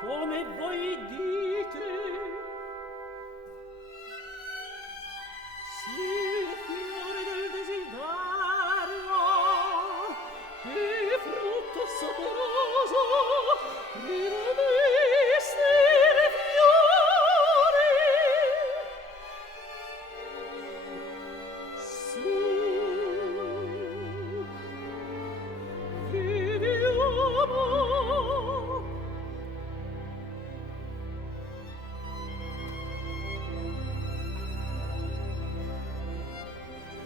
come voi dite. Sì, fiore del desiderio, e frutto saporoso, rinnovesti i fiori. Su, viviamo.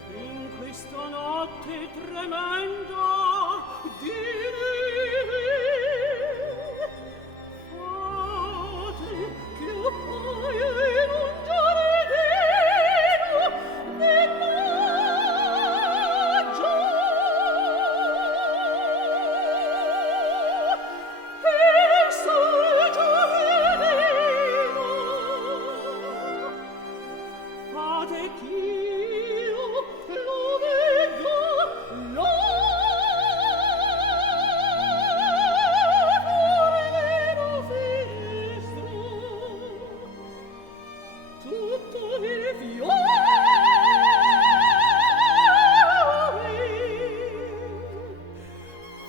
In questa notte tremenda di neve, fate che appaia in un giardino di maggio, e sul giardino fate ch'io lo vegga là fuori della finestra, tutto di fiori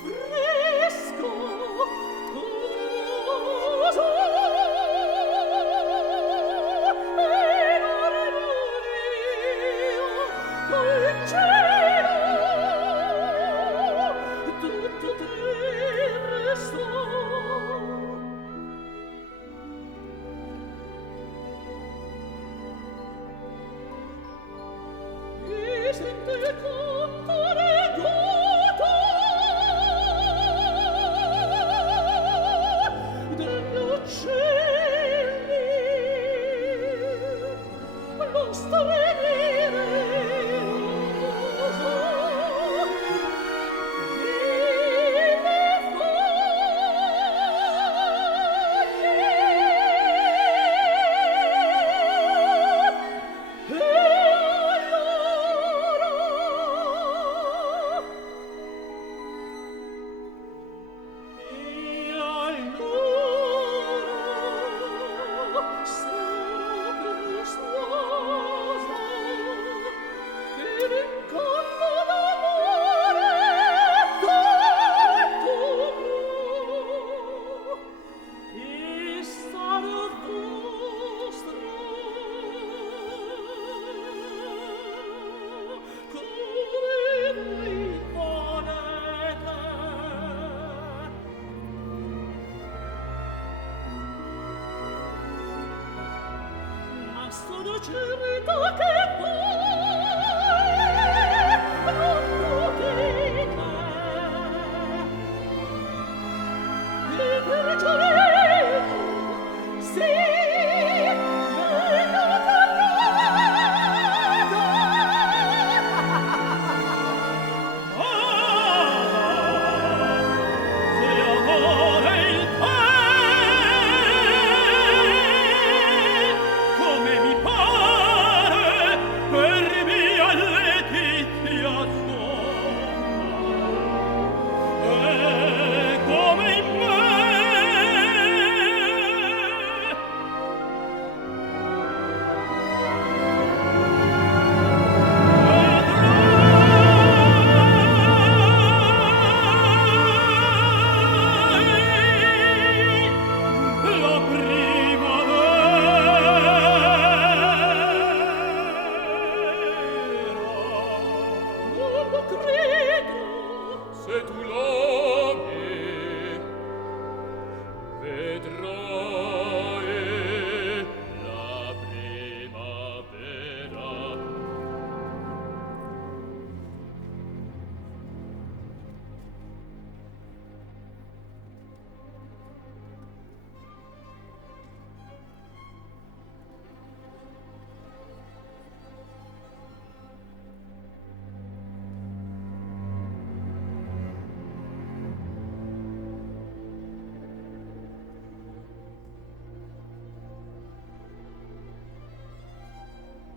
fresco, coloso, e l'armonia col cielo, tutto terrestro. E sente cantare goto degli uccelli, lo stridere oso delle foglie. E allora sarà più sposa che l'incanto d'amore detto e sarà vostra come voi volete. Ma sono certa che voi non potete, e perciò sì, vengo tornata. Se amore il te, come mi pare, per mia letizia somma, e come in me la primavera. Non lo credo. Se tu l'ami, vedrai.